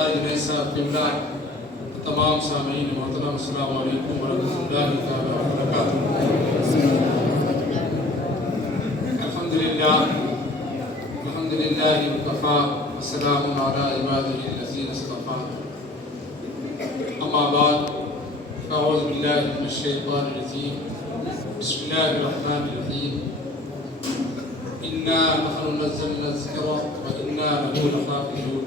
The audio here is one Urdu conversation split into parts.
القائد جنید صاحب قبلہ، تمام سامعین محترم، السلام علیکم ورحمۃ اللہ تعالیٰ وبرکاتہ۔ الحمدللہ وکفیٰ وسلام علی عبادہ الذین اصطفیٰ، اما بعد فاعوذ باللہ من الشیطان الرجیم، بسم اللہ الرحمن الرحیم، انا نحن نزلنا الذکر وانا لہ لحافظون۔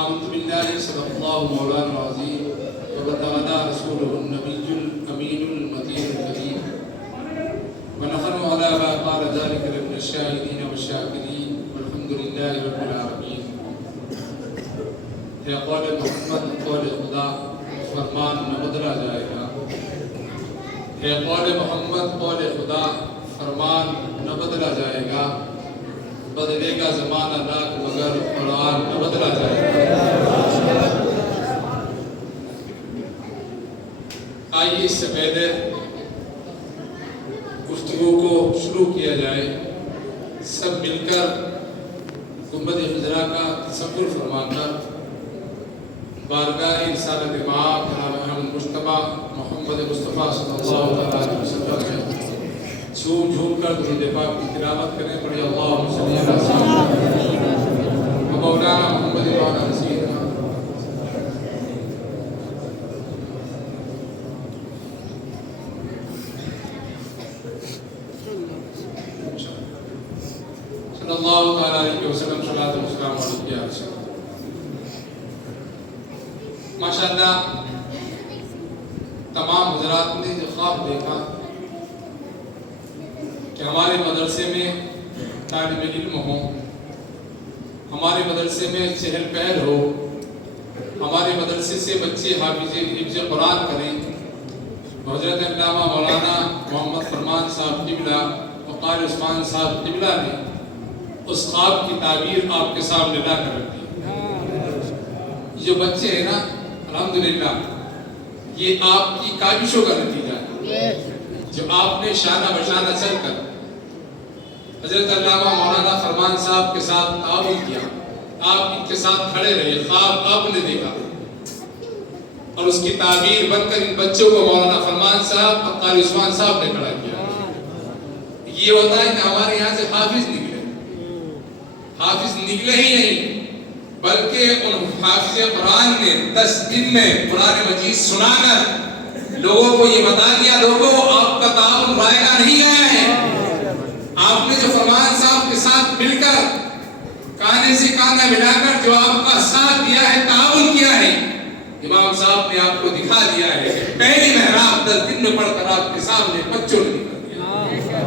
آمنت باللہ صدق اللہ مولانا العظیم وبلغنا رسولہ النبی الامین المتین الکریم، ونحن على ما قال ذلك لمن الشاهدين والشاكرين والحمد لله رب العالمين۔ ہے قول محمد قول خدا، فرمان نہ بدلا جائے گا۔ ہے قول محمد قول خدا، فرمان نہ بدلا جائے گا۔ بدلے گا زمانہ لاکھ مگر قرآن نہ بدلا جائے گا۔ آئیے اس سے پہلے گفتگو کو شروع کیا جائے، سب مل کر گنبد خضرا کا تصور فرما کر بارگاہ رسالت مآب جناب احمد مجتبیٰ محمد مصطفیٰ صلی اللہ علیہ وسلم میں جھوم جھوم کر درود پاک کی تلاوت کریں۔ پڑھیں اللہم صلی علی سیدنا و مولانا محمد وعلی سیدنا۔ صلی اللہ علیہ وسلم، صلاۃ و سلام علیہ یا رسول اللہ۔ ماشاءاللہ تمام حضرات نے جو خواب دیکھا کہ ہمارے مدرسے میں طالب علم ہوں، ہمارے مدرسے میں چہل پہل ہو، ہمارے مدرسے سے بچے حفظ قرآن کریں، حضرت علامہ مولانا محمد فرمان صاحب قبلہ و قاری عثمان صاحب قبلہ نے اس خواب کی تعبیر آپ کے سامنے لا کر رکھی۔ جو بچے ہیں نا، الحمدللہ یہ آپ کی کاوشوں کا نتیجہ ہے، جو آپ نے شانہ بشانہ چل کر حضرت علامہ مولانا فرمان صاحب کے ساتھ تعاون کیا، آپ ان کے ساتھ کھڑے رہے، خواب آپ نے دیکھا اور اس کی تعبیر بن کر ان بچوں کو مولانا فرمان صاحب اور قاری عثمان صاحب نے کھڑا کیا۔ یہ ہوتا ہے کہ ہمارے یہاں سے حافظ نکلے ہی نہیں، بلکہ ان حافظ قرآن نے 10 دن میں قرآن مجید سنا کر لوگوں کو یہ بتا دیا، لوگوں آپ کا تعاون رائے گا نہیں آیا ہے۔ آپ نے جو فرمان صاحب کے ساتھ مل کر کانے سے کانا ملا کر جو آپ کا ساتھ دیا ہے، تعاون کیا ہے، امام صاحب نے آپ کو دکھا دیا ہے۔ پہلی محراب 10 دن میں پڑھ کر آپ کے سامنے بچوں نے دکھا دیا۔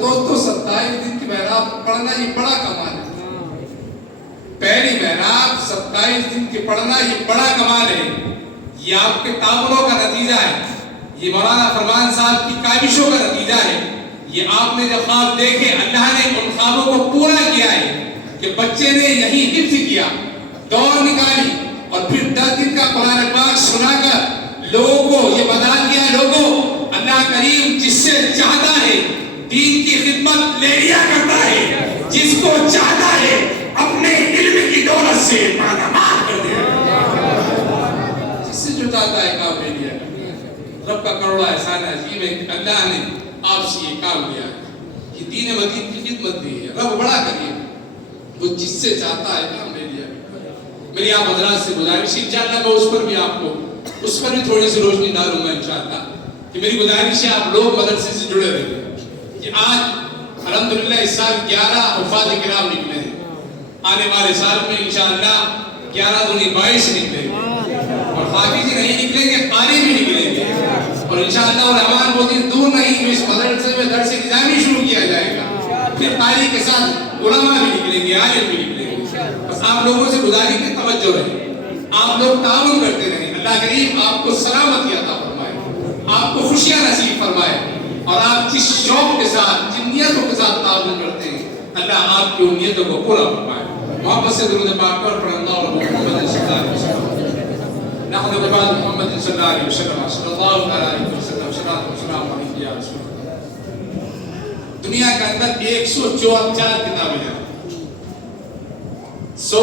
دوستو 27 دن کی محراب پڑھنا یہ بڑا کمال ہے۔ پہلی محراب 27 دن کی پڑھنا یہ بڑا کمال ہے۔ یہ آپ کے تعاونوں کا نتیجہ ہے، یہ مولانا فرمان صاحب کی کاوشوں کا نتیجہ ہے۔ یہ آپ نے جو خواب دیکھے، اللہ نے ان خوابوں کو پورا کیا ہے کہ بچے نے یہی حفظ کیا، دوڑ نکالی اور پھر 10 دن کا قرآن پاک سنا کر لوگوں کو یہ بتا دیا، لوگوں اللہ کریم جس سے چاہتا ہے دین کی خدمت لے لیا کرتا ہے، جس کو چاہتا ہے اپنے علم کی دولت سے مالامال کر دیا، جس سے جو چاہتا ہے کام لے لیا۔ رب کا کروڑا احسان عظیم ہے کہ اللہ نے آپ سے یہ کام لیا ہے، یہ دین مدین کی خدمت دی ہے۔ رب بڑا کریم، وہ جس سے چاہتا ہے کام لے لیا۔ میری آپ حضرات سے گزارش ہے، انشاءاللہ میں اس پر بھی تھوڑی سی روشنی ڈالوں گا انشاءاللہ، کہ میری گزارش ہے آپ لوگ مدرسے سے جڑے رہے۔ کہ آج الحمدللہ اس سال 11 حفاظ کرام نکلے ہیں، آنے والے سال میں انشاءاللہ 11 دونی 22 نکلیں گے، اور حافظ ہی نہیں نکلیں گے، قاری بھی نکلیں گے، اور انشاءاللہ الرحمن وہ دن دور نہیں جو اس مدرسے میں درس نظامی شروع کیا جائے گا، پھر قاری کے ساتھ علماء بھی نکلیں گے، عالم بھی نکلیں گے۔ بس آپ لوگوں سے گزارش کی توجہ رہے، آپ لوگ تعاون کرتے رہیں، اللہ کریم آپ کو سلامتی عطا فرمائے، آپ کو خوشیاں نصیب فرمائے، اور آپ جس شوق کے ساتھ، جن نیتوں کے ساتھ تعاون کرتے ہیں، اللہ آپ کی ان نیتوں کو پورا فرمائے۔ محبت سے درود پاک پر پڑھ اللہ اور محمد صلی اللہ علیہ وسلم، نحن عباد محمد صلی اللہ علیہ وسلم، صلی اللہ علیہ وسلم، صلاۃ و سلام علیہ یا رسول اللہ۔ دنیا کے اندر 104 کتابیں ہیں، 100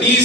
30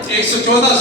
114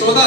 14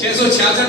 666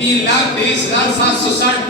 3,23,760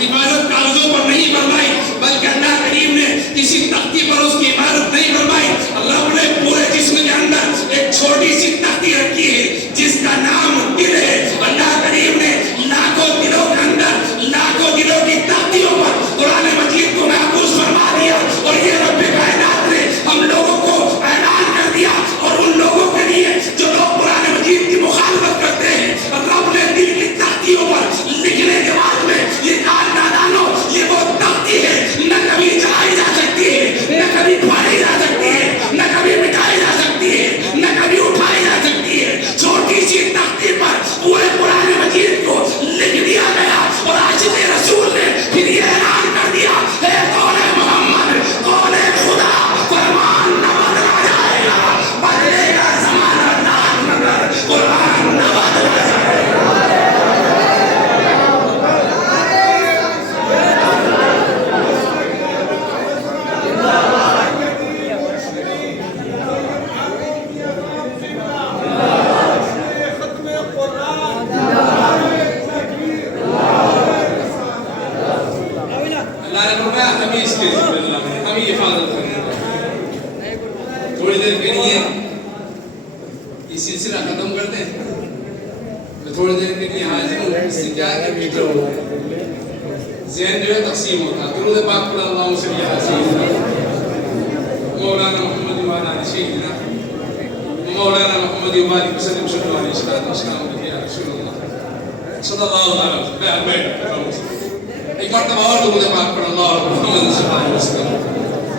عبادت کاغذوں پر نہیں فرمائی بلکہ اللہ کریم نے کسی تختی پر اس کی عبادت نہیں فرمائی. اللہ نے پورے جسم کے اندر ایک چھوٹی سی تختی رکھی ہے جس کا نام دل ہے. اللہ کریم نے لاکھوں دلوں کے اندر لاکھوں دلوں کی تختیوں پر قرآن مجید کو محفوظ فرما دیا اور یہ رب کائنات نے ہم لوگوں کو اعلان کر دیا. اور ان لوگوں کے لیے جو لوگ قرآن مجید کی مخالفت کرتے ہیں رب نے دل کی تختیوں پر لکھنے کے بعد میں یہ کہا نادانو یہ وہ تختی ہے نہ کبھی چڑھائی جا سکتی ہے نہ کبھی پھاڑی جا سکتی ہے نہ کبھی مٹائی جا سکتی ہے نہ کبھی اٹھائی جا سکتی ہے. چھوٹی سی تختی پر پورے قرآن مجید کو لکھ دیا گیا اور عاشق رسول نے پھر یہ اعلان کر دیا اے قول محمد قول خدا فرمان نہ بدلا جائے گا بدلے گا زمانہ نام مگر قرآن نہ بدلا جائے گا. اللہ نے فرمایا ہمیں اس کے ذمہ اللہ ہے ہمیں حفاظت کرنے کا. تھوڑی دیر کے لیے یہ سلسلہ ختم کر دیں میں تھوڑی دیر کے لیے حاضر ہوں. اس سے کیا ہے کہ ذہن جو ہے تقسیم ہوتا. درود پاک پڑھ اللہم صلی علی سیدنا مولانا محمد مولانا سیدنا مولانا محمد وبارک وسلم صلی اللہ علیہ وسلم یا رسول اللہ صلی اللہ علیہ وسلم. ایک مرتبہ اور درود پاک پڑھ اللہ محمد صلی اللہ علیہ وسلم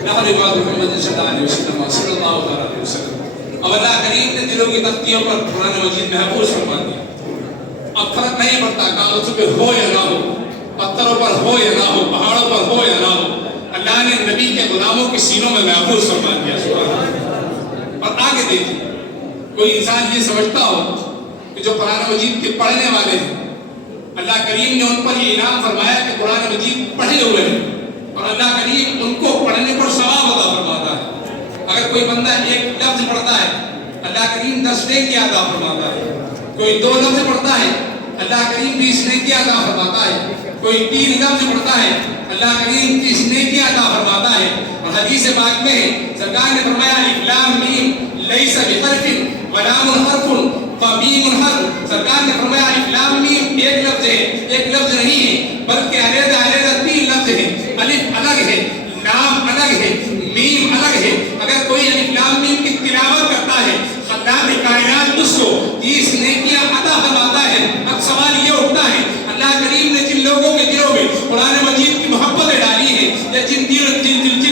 نحن عباد محمد صلی اللہ علیہ وسلم صلی اللہ علیہ وسلم. اب اللہ کریم نے دلوں کی تختیوں پر قرآن مجید محفوظ فرما دیا. اب فرق نہیں پڑتا کاغذوں پہ ہو یا نہ ہو پتھروں پر ہو یا نہ ہو پہاڑوں پر ہو یا نہ ہو اللہ نے نبی کے غلاموں کے سینوں میں محفوظ فرما دیا. سبحان اللہ. اور آگے دیکھیں کوئی انسان یہ سمجھتا ہو کہ جو قرآن مجید کے پڑھنے والے ہیں اللہ کریم نے ان پر یہ انعام فرمایا کہ قرآن مجید پڑھے ہوئے ہیں اور اللہ کریم ان کو پڑھنے پر ثواب عطا فرماتا ہے. اگر کوئی بندہ ایک لفظ پڑھتا ہے اللہ کریم 10 نیکی عطا فرماتا ہے. کوئی 2 لفظ پڑھتا ہے اللہ کریم 20 نیکی عطا فرماتا ہے. کوئی 3 لفظ پڑھتا ہے اللہ کریم 30 نیکی عطا فرماتا ہے. اور حدیث پاک میں سرکار نے فرمایا الف لام میم لیس بحرف ولام حرف فمیم حرف. سرکار نے فرمایا الف لام میم ایک لفظ ہے ایک لفظ نہیں ہے بلکہ علیحدہ علیحدہ 3 لفظ ہیں. الف الگ ہے لام الگ ہے میم الگ ہے. اگر کوئی الف لام میم کی تلاوت کرتا ہے اللہ کائنات اس کو 30 نیکیاں عطا فرماتا ہے. اب سوال یہ اٹھتا ہے اللہ کریم نے جن لوگوں کے دلوں میں قرآن مجید کی محبتیں ڈالی ہیں یا جن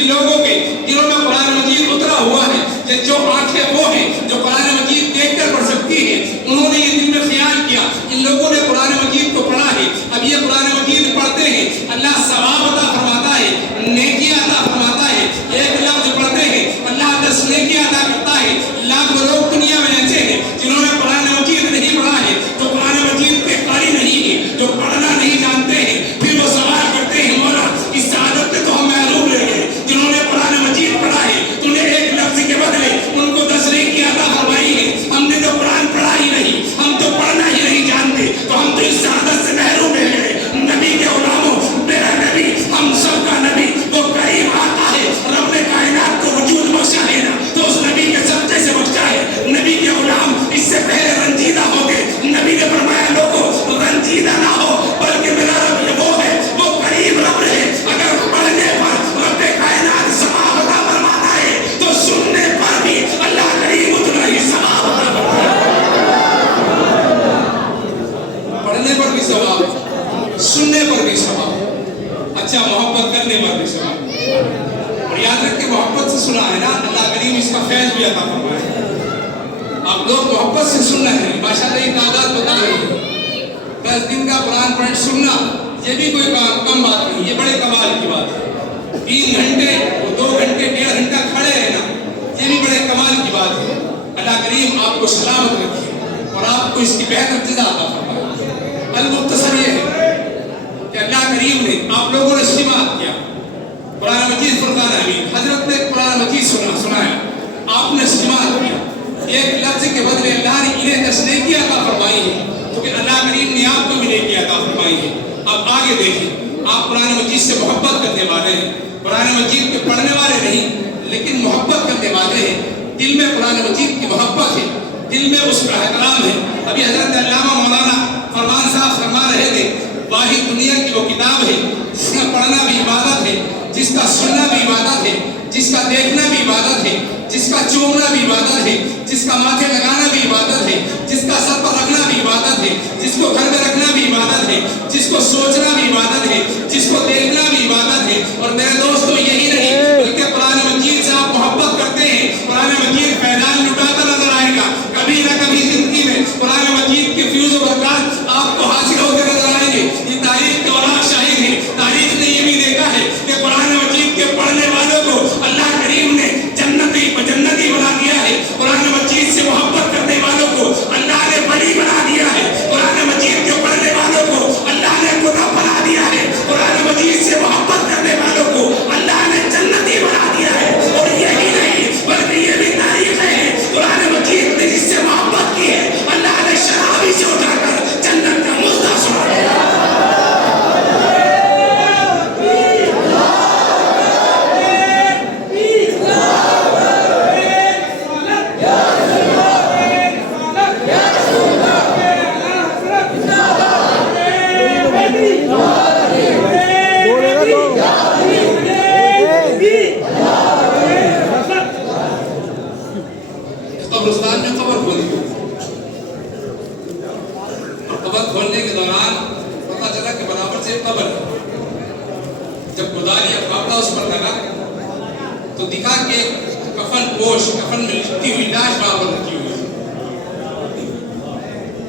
لوگوں کے دلوں میں قرآن مجید اترا ہوا ہے یا جو آنکھیں وہ ہیں جو قرآن مجید دیکھ کر پڑھ سکتی ہیں انہوں نے یہ دل میں خیال کیا ان لوگوں نے قرآن مجید کو پڑھا ہے. اب یہ قرآن مجید پڑھتے ہیں اللہ ثواب عطا فرماتا ہے نیکیاں عطا فرماتا ہے. ایک لفظ پڑھتے ہیں اللہ 10 نیکیاں عطا کرتا ہے. لاکھوں لوگ دنیا میں ایسے ہیں جنہوں نے قرآن مجید نہیں پڑھا ہے جو قرآن مجید کے قاری نہیں ہے جو پڑھنا نہیں جانتے ہیں. پھر وہ سوال کرتے ہیں مولا اس سعادت سے تو ہم محروم رہ گئے. جنہوں نے قرآن مجید پڑھا ہے تو نے ایک لفظ کے بدلے ان کو 10 نیکیاں عطا فرمائی ہے. ہم نے تو قرآن پڑھا ہی نہیں ہم تو پڑھنا ہی نہیں جانتے تو ہم تو اس سعادت سے محروم رہ گئے. نبی کے غلاموں میرا نبی ہم سب کا نبی وہ قریب آتا ہے. رب نے کائنات کو وجود بخشا ہے نا تو اس نبی کے صدقے سے بخشا ہے. نبی کے غلام اس سے پہلے رنجیدہ ہو گئے. نبی نے فرمایا لوگوں رنجیدہ نہ ہو بلکہ میرا رب یہ وہ ہے وہ قریب رب ہے. اگر پڑھنے پر رب کائنات ثواب عطا فرماتا ہے تو سننے پر بھی اللہ کریم اتنا ہی ثواب عطا فرماتا ہے. پڑھنے پر بھی ثواب سننے پر بھی ثواب اچھا محبت کرنے پر بھی ثواب. اور یاد رکھ کے محبت سے سنا ہے نا اللہ کریم اس کا فیض بھی عطا فرمائے. آپ لوگ محبت سے سن رہے ہیں ماشاءاللہ یہ تعداد بتا رہی ہے. 10 دن کا قرآن پڑھ سننا یہ بھی کوئی کم بات نہیں. یہ بڑے کمال کی بات ہے. 3 گھنٹے 2 گھنٹے 1.5 گھنٹہ کھڑے رہنا یہ بھی بڑے کمال کی بات ہے. اللہ کریم آپ کو سلامت رکھے اور آپ کو اس کی بہتر جزا عطا فرمائے. المختصر یہ ہے کہ اللہ کریم نے آپ لوگوں نے سماعت کیا قرآن مجید فرقان حمید حضرت نے قرآن مجید سنایا آپ نے سماعت کیا. ایک لفظ کے بدلے اللہ نے انہیں 10 نیکیاں عطا فرمائی ہیں کیونکہ اللہ کریم نے آپ کو بھی نیکیاں عطا فرمائی ہیں. اب آگے دیکھیں آپ قرآن مجید سے محبت کرنے والے ہیں، قرآن مجید کے پڑھنے والے نہیں لیکن محبت کرنے والے ہیں، دل میں قرآن مجید کی محبت ہے، دل میں اس کا احترام ہے۔ ابھی حضرت علامہ مولانا فرمان صاحب فرما رہے تھے واحد دنیا کی وہ کتاب ہے جس کا پڑھنا بھی عبادت ہے، جس کا سننا بھی عبادت ہے، جس کا دیکھنا بھی عبادت ہے، جس کا چومنا بھی عبادت ہے، جس کا ماتھے لگانا بھی عبادت ہے، جس کا سر پر رکھنا بھی عبادت ہے، جس کو گھر میں رکھنا بھی عبادت ہے، جس کو سوچنا بھی عبادت ہے، جس کو دیکھنا بھی عبادت ہے۔ اور میرے دوستو یہی نہیں بلکہ قرآن مجید سے آپ محبت کرتے ہیں، قرآن مجید فیضان لٹاتا نظر آئے گا، کبھی نہ کبھی زندگی میں قرآن مجید کے فیوز و برکات آپ کو حاصل ہوتے نظر آئیں گے۔ یہ تاریخ کے اوراق شاہد ہے، تاریخ نے یہ بھی دیکھا ہے کہ قرآن مجید کے پڑھنے والوں کو اللہ کریم نے جنتی بنا دیا ہے، قرآن مجید سے محبت کرنے والوں کو اللہ نے ولی بنا دیا ہے، قرآن مجید کے پڑھنے والوں کو اللہ نے قطب بنا دیا ہے، قرآن مجید سے محبت کرنے والوں کو اللہ نے جنتی بنا دیا ہے۔ اور یہی نہیں بلکہ یہ بھی تاریخ ہے، قرآن مجید نے جس سے محبت کی ہے اللہ نے شرابی سے اٹھا کر جنت کا مزدہ سنایا۔ قبرستان میں قبر کھولی اور قبر کھولنے کے دوران پتہ چلا کہ برابر سے قبر ہے۔ جب گدال یا پھاپڑا اس پر لگا تو دکھا کہ کفن پوش، کفن میں لپٹی ہوئی لاش وہاں پر رکھی ہوئی ہے۔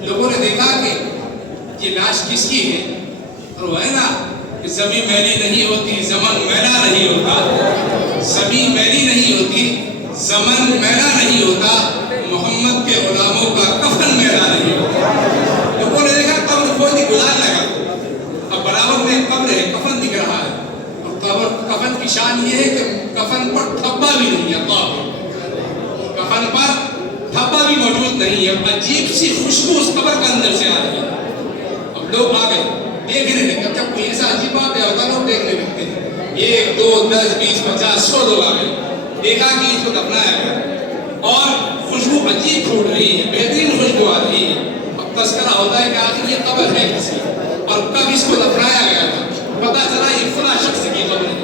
لوگوں نے دیکھا کہ یہ لاش کس کی ہے، اور وہ ہے نا کہ زمین میلی نہیں ہوتی زمن میلا نہیں ہوتا، زمین میلی نہیں ہوتی زمن میلا نہیں ہوتا، محمد کے غلاموں کا کفن میلا نہیں ہوتا۔ لوگوں نے دیکھا قبر کھودی گدال لگا، اب برابر میں قبر ہے، کفن دکھ رہا ہے، اور کفن کی شان یہ ہے کہ کفن پر دھبا بھی نہیں ہے، کفن پر دھبا بھی موجود نہیں ہے۔ عجیب سی خوشبو اس قبر کے اندر سے آ رہی ہے۔ اب لوگ آ گئے دیکھنے لگے، جب کوئی ایسا عجیب بات ہے ہوتا لوگ دیکھنے لگتے ہیں، 1 2 10 20 50 100 لوگ آ گئے، دیکھا کہ اس کو دفنایا گیا اور خوشبو عجیب پھوٹ رہی ہے، بہترین خوشبو آ رہی ہے۔ اب تذکرہ ہوتا ہے کہ آخر یہ قبر ہے کسی اور کب اس کو دفنایا گیا تھا۔ پتہ چلا یہ فلاں شخص کی قبر ہے۔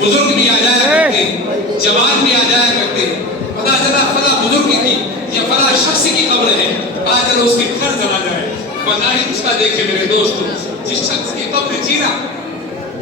بزرگ بھی آ جایا کرتے ہیں، جوان بھی آ جایا کرتے ہیں، پتہ چلا فلاں بزرگ کی یا فلاں شخص کی قبر ہے، آ چلو اس کے گھر چلا جائے۔ بظاہر اس کا دیکھے میرے دوستو، جس شخص کی قبر تھی نا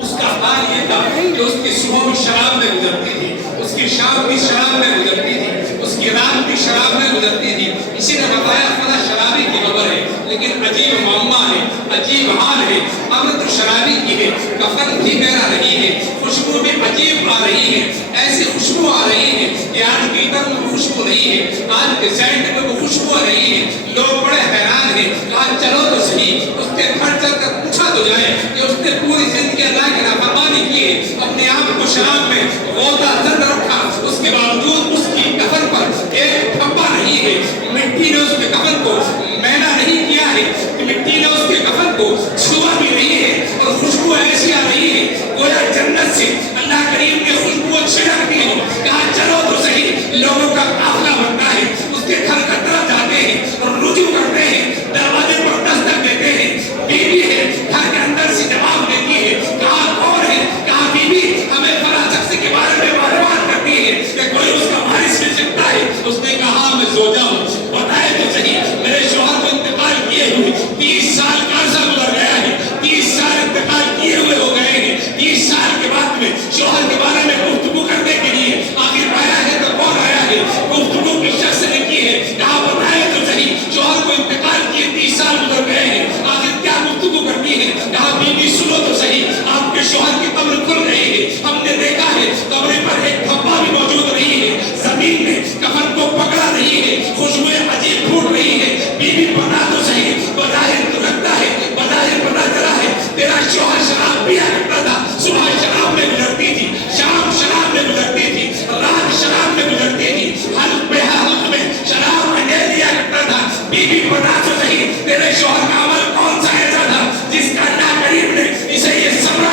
اس کا حال یہ تھا کہ اس کی صبح بھی شراب میں گزرتی تھی، اس کی شام بھی شراب میں گزرتی تھی، اس کی رات بھی شراب میں گزرتی تھی۔ اسی نے بتایا فلاں شرابی کی قبر ہے، لیکن عجیب معمہ ہے، عجیب حال ہے، قبر تو شرابی کی ہے، کفن بھی میرا نہیں ہے، خوشبو بھی عجیب آ رہی ہے، ایسی خوشبو آ رہی ہے کہ آج پیتر میں وہ خوشبو نہیں ہے، آج کے سینٹ میں وہ خوشبو نہیں ہے۔ لوگ بڑے حیران ہیں، کہا چلو تو صحیح اس کے گھر چل کر پوچھا تو جائے کہ اس نے پوری زندگی اللہ کی نافرمانی کی ہے، اپنے آپ کو شراب میں غوطہ زد رکھا، اس کے باوجود اس کی کفن پر ایک دھبا نہیں ہے، مٹی نے اس کے کفن کو میلا نہیں کیا ہے، مٹی نے اس کے کفن کو چھوا بھی نہیں ہے، اور خوشبو ایسی آ رہی ہے گویا جنت سے اللہ کریم کے خوشبو چھڑکتی ہو۔ کہا چلو تو صحیح، لوگوں کا قافلہ بنتا ہے، اس کے گھر کا طرف جاتے ہیں اور رجوع کرتے ہیں، دروازے پر دستک دیتے ہیں، بیوی ہے گھر کے اندر سے جواب دیتی ہے، کہا کون ہے، کہا بیوی ہمیں فلاں شخص کے بارے میں معلومات کرتی ہے کہ کوئی اس کا وارث مل سکتا ہے۔ اس نے کہا میں زوجہ ہوں، بتائے تو صحیح میرے شوہر کو انتقال کیے ہوئے 30 سال کا عرصہ گزر گیا ہے، 30 سال انتقال کیے ہوئے ہو گئے ہیں، 30 سال کے بعد میں شوہر کے بارے میں گفتگو کرنے کے لیے آخر آیا ہے تو کون آیا ہے، گفتگو کس شخص نے کی ہے، کہا بتائے تو صحیح شوہر کو انتقال کیے 30 سال گزر گئے ہیں، آخر کیا گفتگو کرنی ہے، کہا بیوی سنو تو صحیح آپ کے شوہر کی قبر کھل رہی ہے، ہم نے دیکھا ہے قبر پر ایک دھبا بھی موجود نہیں ہے، زمین نے کفن کو پکڑا نہیں ہے، خوشبوئیں عجیب پھوٹ رہی ہے، بیوی بتا تو صحیح، بظاہر تو لگتا ہے، بظاہر پتا چلا ہے تیرا شوہر شراب پیا کرتا تھا، صبح شراب میں گزرتی تھی، شام شراب میں گزرتی تھی، رات شراب میں گزرتی تھی، حلق میں حلق میں شراب میں دے دیا کرتا تھا، بیوی بتا تو صحیح تیرے شوہر کا عمل کون سا ایسا تھا جس کا اللہ کریم نے اسے یہ سمرا